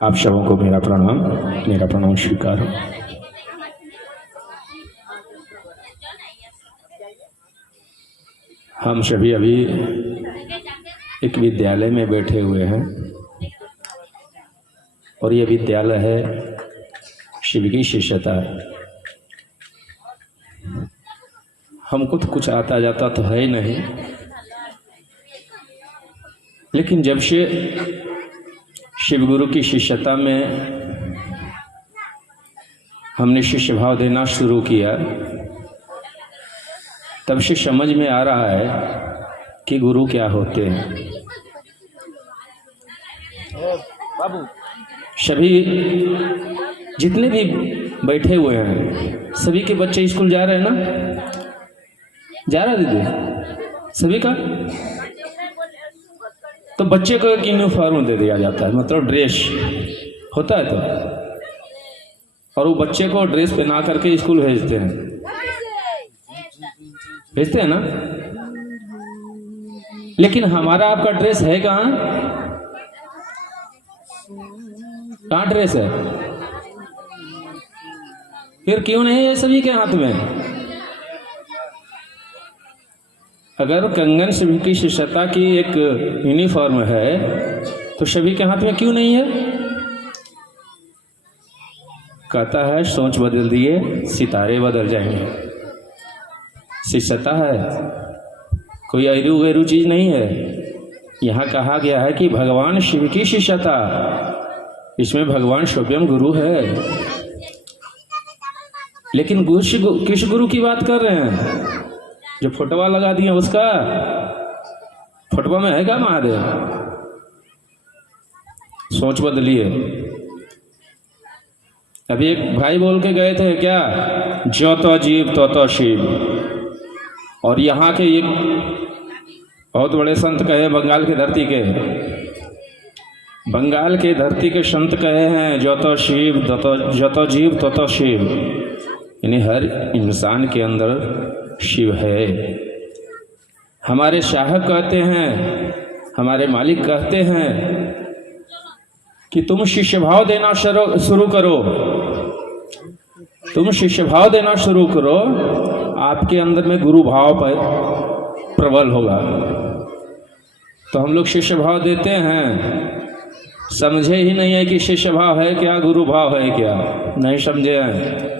आप सबों को मेरा प्रणाम स्वीकार हो। हम सभी अभी एक विद्यालय में बैठे हुए हैं और ये विद्यालय है शिव की शिष्यता। हमको तो कुछ आता जाता तो है ही नहीं, लेकिन जब से शिव गुरु की शिष्यता में हमने शिष्य भाव देना शुरू किया, तब से समझ में आ रहा है कि गुरु क्या होते हैं। सभी जितने भी बैठे हुए हैं, सभी के बच्चे स्कूल जा रहे हैं ना? जा रहा दीदी सभी का? तो बच्चे को एक यूनिफॉर्म दे दिया जाता है, मतलब ड्रेस होता है तो, और वो बच्चे को ड्रेस पहना करके स्कूल भेजते हैं ना। लेकिन हमारा आपका ड्रेस है कहाँ? कहाँ ड्रेस है? फिर क्यों नहीं है सभी के हाथ में? अगर कंगन शिव की शिष्यता की एक यूनिफॉर्म है तो सभी के हाथ में क्यों नहीं है? कहता है सोच बदल दिए सितारे बदल जाएंगे। शिष्यता है, कोई ऐरू गैरू चीज नहीं है। यहाँ कहा गया है कि भगवान शिव की शिष्यता, इसमें भगवान स्वयं गुरु है। लेकिन किस गुरु की बात कर रहे हैं? जो फोटोवा लगा दिए उसका? फोटोवा में है क्या महादेव? सोच बदलिए। अभी एक भाई बोल के गए थे क्या, जो तो जीव तो शिव। और यहाँ के एक बहुत बड़े संत कहे, बंगाल की धरती के, बंगाल के धरती के संत कहे हैं, जो तो शिव जो तो जीव तो शिव। यानी हर इंसान के अंदर शिव है। हमारे शाह कहते हैं, हमारे मालिक कहते हैं कि तुम शिष्य भाव देना शुरू करो, तुम शिष्य भाव देना शुरू करो, आपके अंदर में गुरु भाव पर प्रबल होगा। तो हम लोग शिष्य भाव देते हैं, समझे ही नहीं है कि शिष्य भाव है क्या, गुरु भाव है क्या। नहीं समझे हैं।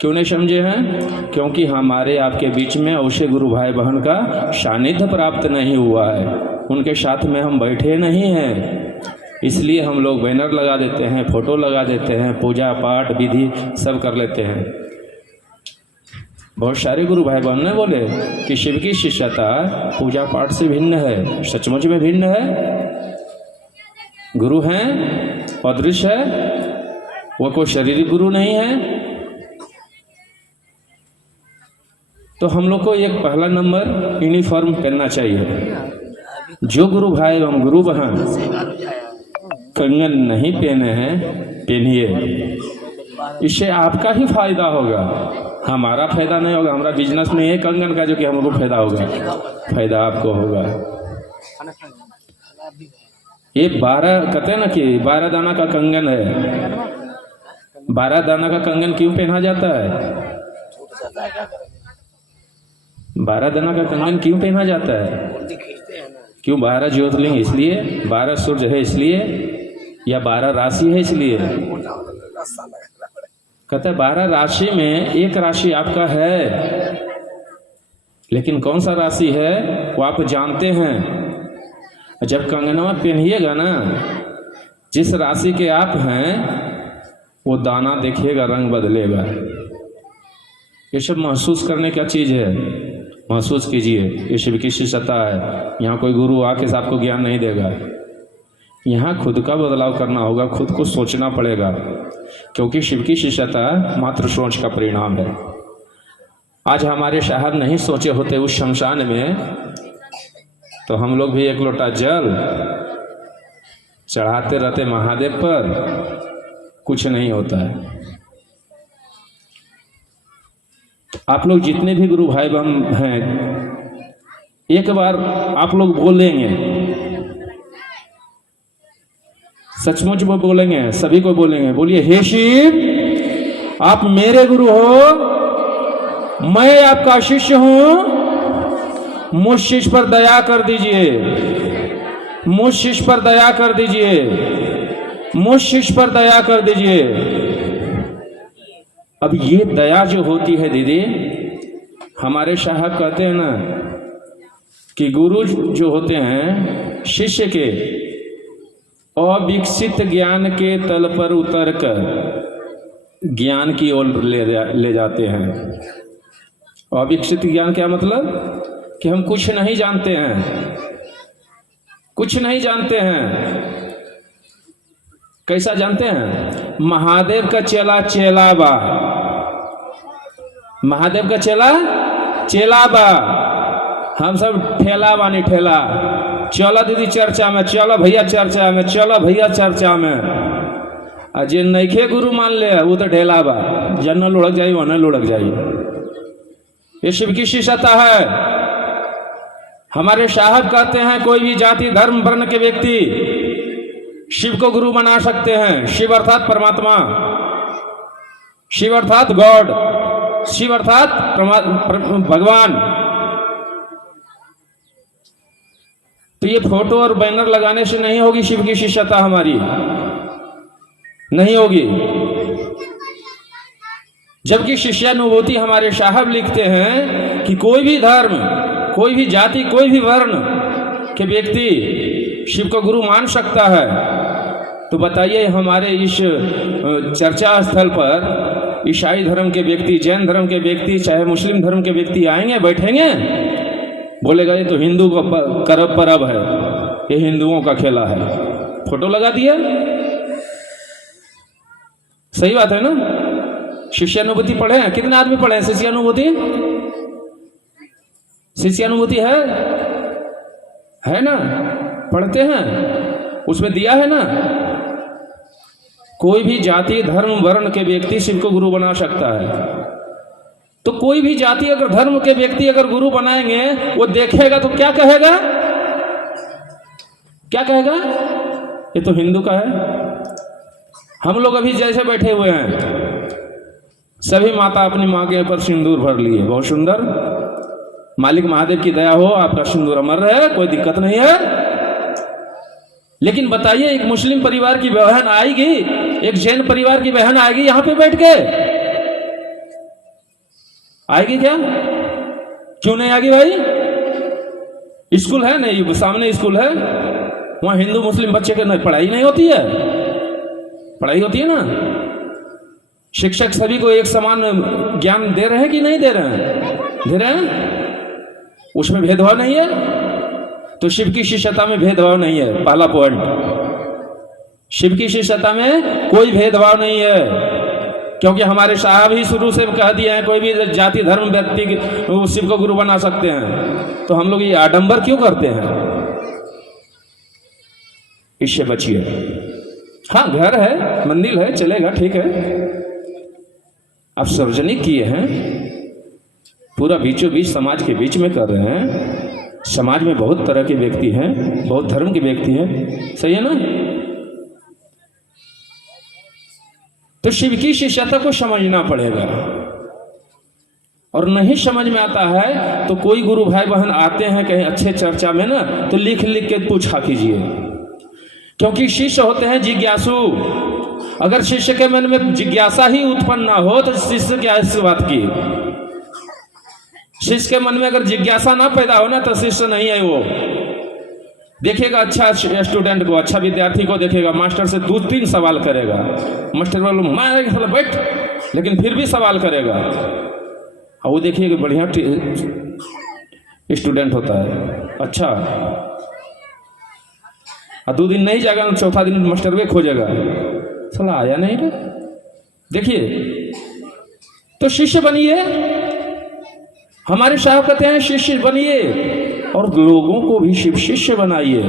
क्यों नहीं समझे हैं? क्योंकि हमारे आपके बीच में उसे गुरु भाई बहन का सानिध्य प्राप्त नहीं हुआ है, उनके साथ में हम बैठे नहीं हैं। इसलिए हम लोग बैनर लगा देते हैं, फोटो लगा देते हैं, पूजा पाठ विधि सब कर लेते हैं। बहुत सारे गुरु भाई बहन ने बोले कि शिव की शिष्यता पूजा पाठ से भिन्न है। सचमुच में भिन्न है। गुरु हैं, अदृश्य है, वो कोई शारीरिक गुरु नहीं है। तो हम लोग को एक पहला नंबर यूनिफॉर्म पहनना चाहिए। जो गुरु भाई एवं गुरु बहन कंगन नहीं पहने हैं, पहनिए। इससे आपका ही फायदा होगा, हमारा फायदा नहीं होगा। हमारा बिजनेस नहीं है कंगन का जो कि हमको फायदा होगा, फायदा आपको होगा। ये 12 कहते हैं ना कि 12 दाना का कंगन है। 12 दाना का कंगन क्यों पहना जाता है? 12 दाना का कंगन क्यों पहना जाता है? क्यों? 12 ज्योतिर्लिंग इसलिए, 12 सूर्य है इसलिए, या 12 राशि है इसलिए? कहता है 12 राशि में एक राशि आपका है, लेकिन कौन सा राशि है वो आप जानते हैं। जब कंगनवा पहनिएगा ना, जिस राशि के आप हैं वो दाना देखिएगा, रंग बदलेगा। ये सब महसूस करने का चीज है, महसूस कीजिए। ये शिव की शिष्यता है। यहाँ कोई गुरु आके आपको ज्ञान नहीं देगा। यहाँ खुद का बदलाव करना होगा, खुद को सोचना पड़ेगा, क्योंकि शिव की शिष्यता मात्र सोच का परिणाम है। आज हमारे साहब नहीं सोचे होते उस शमशान में, तो हम लोग भी एक लोटा जल चढ़ाते रहते महादेव पर, कुछ नहीं होता है। आप लोग जितने भी गुरु भाई बहन हैं, एक बार आप लोग बोलेंगे सचमुच वो बोलेंगे, सभी को बोलेंगे, बोलिए हे शिव आप मेरे गुरु हो, मैं आपका शिष्य हूं, मुझ शिष्य पर दया कर दीजिए, मुझ शिष्य पर दया कर दीजिए, मुझ शिष्य पर दया कर दीजिए। अब ये दया जो होती है दीदी, हमारे साहब कहते हैं ना कि गुरु जो होते हैं शिष्य के अविकसित ज्ञान के तल पर उतर कर ज्ञान की ओर ले जाते हैं। अविकसित ज्ञान क्या मतलब? कि हम कुछ नहीं जानते हैं, कुछ नहीं जानते हैं। कैसा जानते हैं? महादेव का चेला चेला बा, महादेव का चेला चेला बा, हम सब ठेला बानी ठेला। चलो दीदी चर्चा में, चलो भैया चर्चा में, चलो भैया चर्चा में। जे नैखे गुरु मान ले वो तो ढेला बा, जन्ना लुढ़क जाई वह लुढ़क जाई। ये शिव की शिष्यता है। हमारे साहब कहते हैं कोई भी जाति धर्म वर्ण के व्यक्ति शिव को गुरु बना सकते हैं। शिव अर्थात परमात्मा, शिव अर्थात गॉड, शिव अर्थात भगवान। तो ये फोटो और बैनर लगाने से नहीं होगी शिव की शिष्यता, हमारी नहीं होगी। जबकि शिष्यानुभूति हमारे साहब लिखते हैं कि कोई भी धर्म, कोई भी जाति, कोई भी वर्ण के व्यक्ति शिव को गुरु मान सकता है। तो बताइए हमारे इस चर्चा स्थल पर ईसाई धर्म के व्यक्ति, जैन धर्म के व्यक्ति, चाहे मुस्लिम धर्म के व्यक्ति आएंगे, बैठेंगे, बोलेगा ये तो हिंदू का परब है, ये हिंदुओं का खेला है, फोटो लगा दिया। सही बात है ना? शिष्यानुभूति पढ़े हैं? कितने आदमी पढ़े हैं शिष्यानुभूति? शिष्यानुभूति है ना? पढ़ते हैं, उसमें दिया है ना कोई भी जाति धर्म वर्ण के व्यक्ति शिव को गुरु बना सकता है। तो कोई भी जाति अगर धर्म के व्यक्ति अगर गुरु बनाएंगे, वो देखेगा तो क्या कहेगा? क्या कहेगा? ये तो हिंदू का है। हम लोग अभी जैसे बैठे हुए हैं, सभी माता अपनी माँ के ऊपर सिंदूर भर लिए, बहुत सुंदर। मालिक महादेव की दया हो, आपका सिंदूर अमर रहे, कोई दिक्कत नहीं है। लेकिन बताइए एक मुस्लिम परिवार की बहन आएगी, एक जैन परिवार की बहन आएगी, यहां पे बैठ के आएगी क्या? क्यों नहीं आएगी भाई? स्कूल है नहीं, सामने स्कूल है, वहां हिंदू मुस्लिम बच्चे के पढ़ाई नहीं होती है? पढ़ाई होती है ना। शिक्षक सभी को एक समान ज्ञान दे रहे हैं कि नहीं दे रहे हैं? दे रहे हैं, उसमें भेदभाव नहीं है। तो शिव की शिष्यता में भेदभाव नहीं है, पहला पॉइंट। शिव की शिष्यता में कोई भेदभाव नहीं है, क्योंकि हमारे साहब ही शुरू से कह दिए हैं कोई भी जाति धर्म व्यक्ति शिव को गुरु बना सकते हैं। तो हम लोग ये आडंबर क्यों करते हैं? इससे बचिए। हाँ, घर है, मंदिर है, चलेगा, ठीक है। आप सार्वजनिक किए हैं, पूरा बीचों बीच समाज के बीच में कर रहे हैं। समाज में बहुत तरह के व्यक्ति हैं, बहुत धर्म के व्यक्ति हैं, सही है ना? तो शिव की शिष्यता को समझना पड़ेगा। और नहीं समझ में आता है तो कोई गुरु भाई बहन आते हैं कहीं अच्छे चर्चा में ना, तो लिख लिख के पूछा कीजिए, क्योंकि शिष्य होते हैं जिज्ञासु। अगर शिष्य के मन में जिज्ञासा ही उत्पन्न ना हो तो शिष्य क्या इस बात की? शिष्य के मन में अगर जिज्ञासा ना पैदा हो ना तो शिष्य नहीं है वो। देखेगा अच्छा स्टूडेंट को, अच्छा विद्यार्थी को देखेगा, मास्टर से 2-3 सवाल करेगा, मास्टर बोलो मारेगा बैठ, लेकिन फिर भी सवाल करेगा। और वो देखिएगा बढ़िया स्टूडेंट होता है, अच्छा। और 2 दिन नहीं जाएगा, चौथा दिन मास्टर वे खोजेगा, साला आया नहीं रे। देखिए, तो शिष्य बनिए। हमारे साहब कहते हैं शिष्य बनिए और लोगों को भी शिव शिष्य बनाइए।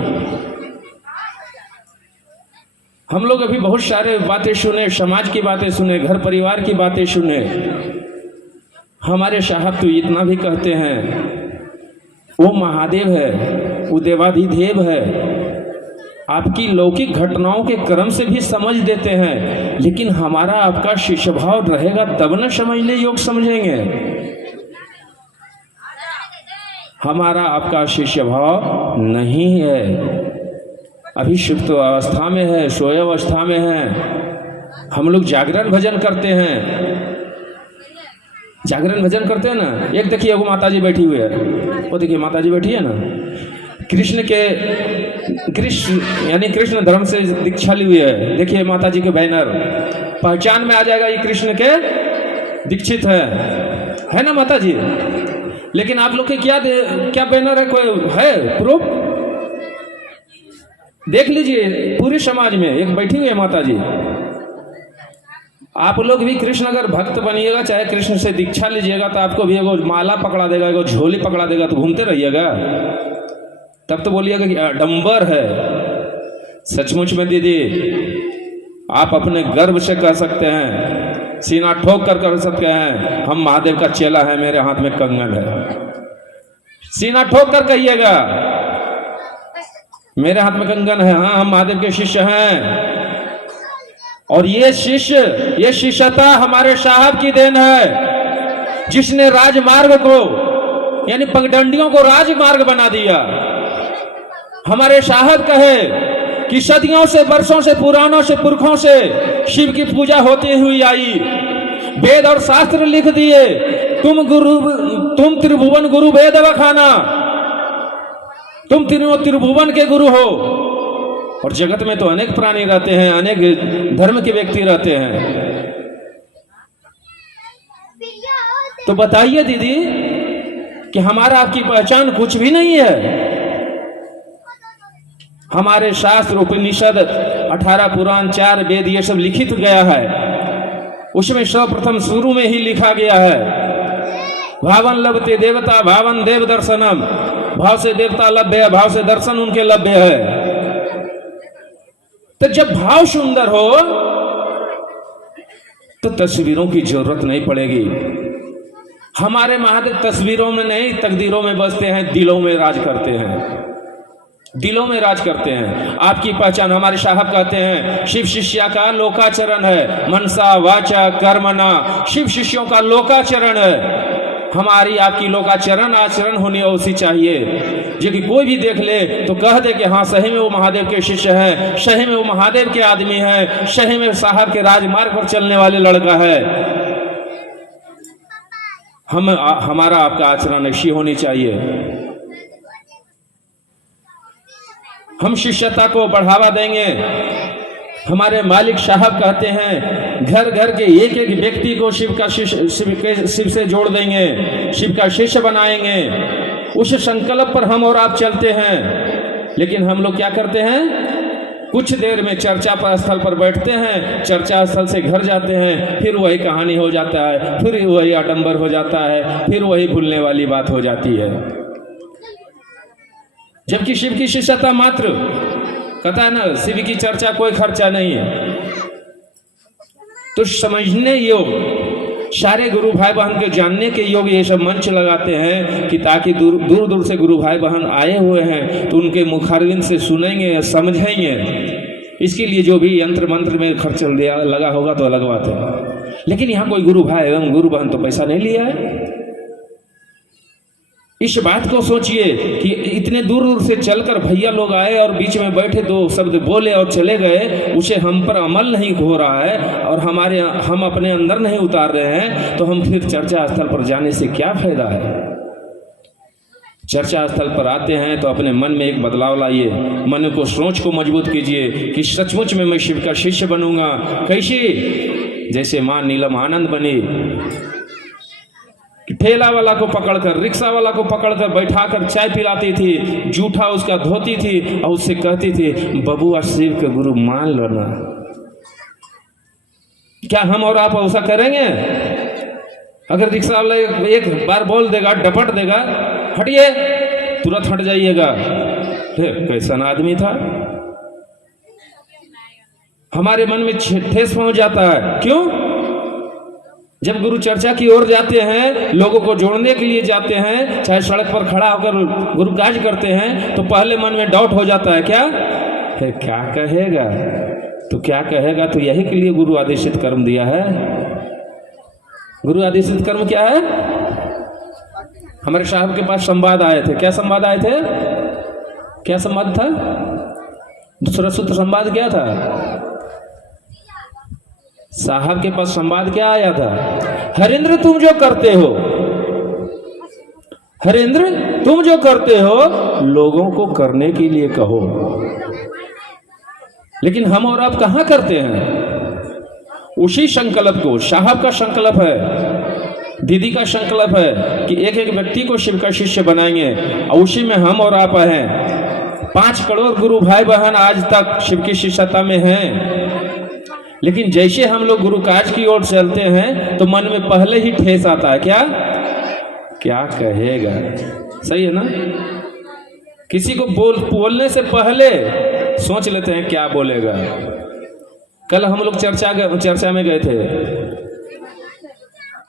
हम लोग अभी बहुत सारे बातें सुने, समाज की बातें सुने, घर परिवार की बातें सुने। हमारे साहब तो इतना भी कहते हैं वो महादेव है, वो देवाधिदेव है, आपकी लौकिक घटनाओं के क्रम से भी समझ देते हैं, लेकिन हमारा आपका शिष्य भाव रहेगा तब न समझने योग समझेंगे। हमारा आपका शिष्य भाव नहीं है, अभी सुप्त अवस्था में है, सोए अवस्था में है। हम लोग जागरण भजन करते हैं, जागरण भजन करते हैं ना। एक देखिए वो माता जी बैठी हुई है, वो देखिए माता जी बैठी है ना, कृष्ण यानी कृष्ण धर्म से दीक्षा ली हुई है। देखिए माता जी के बैनर, पहचान में आ जाएगा ये कृष्ण के दीक्षित है ना माता जी। लेकिन आप लोग के क्या बैनर है, कोई है प्रूफ? देख लीजिए पूरे समाज में एक बैठी हुई है माता जी। आप लोग भी कृष्ण अगर भक्त बनिएगा, चाहे कृष्ण से दीक्षा लीजिएगा, तो आपको भी एगो माला पकड़ा देगा, एगो झोली पकड़ा देगा, तो घूमते रहिएगा। तब तो बोलिएगा कि आडंबर है। सचमुच में दीदी आप अपने गर्व से कह सकते हैं, सीना ठोक कर कह सकते हैं, हम महादेव का चेला है, मेरे हाथ में कंगन है। सीना ठोक कर कहिएगा, मेरे हाथ में कंगन है, हाँ हम महादेव के शिष्य हैं। और ये शिष्यता हमारे साहब की देन है, जिसने राजमार्ग को यानी पगडंडियों को राजमार्ग बना दिया। हमारे साहब कहे कि सदियों से, वर्षों से, पुराणों से, पुरखों से शिव की पूजा होती हुई आई। वेद और शास्त्र लिख दिए, तुम त्रिभुवन गुरु वेद बखाना, तुम त्रिभुवन के गुरु हो। और जगत में तो अनेक प्राणी रहते हैं, अनेक धर्म के व्यक्ति रहते हैं। तो बताइए दीदी कि हमारा आपकी पहचान कुछ भी नहीं है। हमारे शास्त्र, उपनिषद, 18 पुराण, 4 वेद, ये सब लिखित गया है। उसमें सर्वप्रथम शुरू में ही लिखा गया है, भावन लभते देवता भावन देव दर्शनम, भाव से देवता लभ्य है, भाव से दर्शन उनके लभ्य है। तो जब भाव सुंदर हो तो तस्वीरों की जरूरत नहीं पड़ेगी। हमारे महादेव तस्वीरों में नहीं, तकदीरों में बसते हैं, दिलों में राज करते हैं, दिलों में राज करते हैं। आपकी पहचान, हमारे साहब कहते हैं, शिव शिष्या का लोकाचरण है, मनसा वाचा कर्मणा, शिव शिष्यों का लोकाचरण है। हमारी आपकी लोकाचरण आचरण होनी उसी चाहिए, जो कि कोई भी देख ले तो कह दे कि हाँ सही में वो महादेव के शिष्य हैं, सही में वो महादेव के आदमी हैं, सही में साहब के राजमार्ग पर चलने वाले लड़का है। हमारा आपका आचरण ऐसी होनी चाहिए। हम शिष्यता को बढ़ावा देंगे। हमारे मालिक साहब कहते हैं, घर घर के एक एक व्यक्ति को शिव से जोड़ देंगे, शिव का शिष्य बनाएंगे। उस संकल्प पर हम और आप चलते हैं। लेकिन हम लोग क्या करते हैं, कुछ देर में चर्चा स्थल पर बैठते हैं, चर्चा स्थल से घर जाते हैं, फिर वही कहानी हो जाता है, फिर वही आडंबर हो जाता है, फिर वही भूलने वाली बात हो जाती है। जबकि शिव की शिष्यता मात्र, कहता है ना, शिव की चर्चा कोई खर्चा नहीं है। तो समझने योग, सारे गुरु भाई बहन के जानने के योग ये सब मंच लगाते हैं कि ताकि दूर दूर से गुरु भाई बहन आए हुए हैं तो उनके मुखारविंद से सुनेंगे, समझेंगे। इसके लिए जो भी यंत्र मंत्र में खर्च लगा होगा तो अलग बात है। लेकिन यहाँ कोई गुरु भाई एवं गुरु बहन तो पैसा नहीं लिया है। इस बात को सोचिए कि इतने दूर दूर से चलकर भैया लोग आए और बीच में बैठे, 2 शब्द बोले और चले गए, उसे हम पर अमल नहीं हो रहा है और हम अपने अंदर नहीं उतार रहे हैं, तो हम फिर चर्चा स्थल पर जाने से क्या फायदा है। चर्चा स्थल पर आते हैं तो अपने मन में एक बदलाव लाइए, मन को, सोच को मजबूत कीजिए कि सचमुच में मैं शिव का शिष्य बनूंगा। कैसे? जैसे मां नीलम आनंद बनी, ठेला वाला को पकड़कर, रिक्शा वाला को पकड़कर बैठाकर चाय पिलाती थी, जूठा उसका धोती थी और उससे कहती थी, बबुआ शिव के गुरु मान लो ना। क्या हम और आप ऐसा करेंगे? अगर रिक्शा वाला एक बार बोल देगा, डपट देगा, हटिए, तुरंत हट जाइएगा। कैसा आदमी था? हमारे मन में ठेस पहुंच जाता है। क्यों? जब गुरु चर्चा की ओर जाते हैं, लोगों को जोड़ने के लिए जाते हैं, चाहे सड़क पर खड़ा होकर गुरु काज करते हैं, तो पहले मन में डाउट हो जाता है, क्या फिर क्या कहेगा? तो क्या कहेगा? तो यही के लिए गुरु आदेशित कर्म दिया है। गुरु आदेशित कर्म क्या है? हमारे साहब के पास संवाद आए थे। क्या संवाद आए थे? क्या संवाद था? दूसरा सूत्र संवाद क्या था? साहब के पास संवाद क्या आया था? हरेंद्र तुम जो करते हो, हरेंद्र तुम जो करते हो लोगों को करने के लिए कहो। लेकिन हम और आप कहां करते हैं? उसी संकल्प को, साहब का संकल्प है, दीदी का संकल्प है कि एक एक व्यक्ति को शिव का शिष्य बनाएंगे, और उसी में हम और आप हैं। 5 करोड़ गुरु भाई बहन आज तक शिव की शिष्यता में हैं। लेकिन जैसे हम लोग गुरु काज की ओर चलते हैं तो मन में पहले ही ठेस आता है, क्या कहेगा? सही है ना? किसी को बोलने से पहले सोच लेते हैं क्या बोलेगा। कल हम लोग चर्चा में गए थे,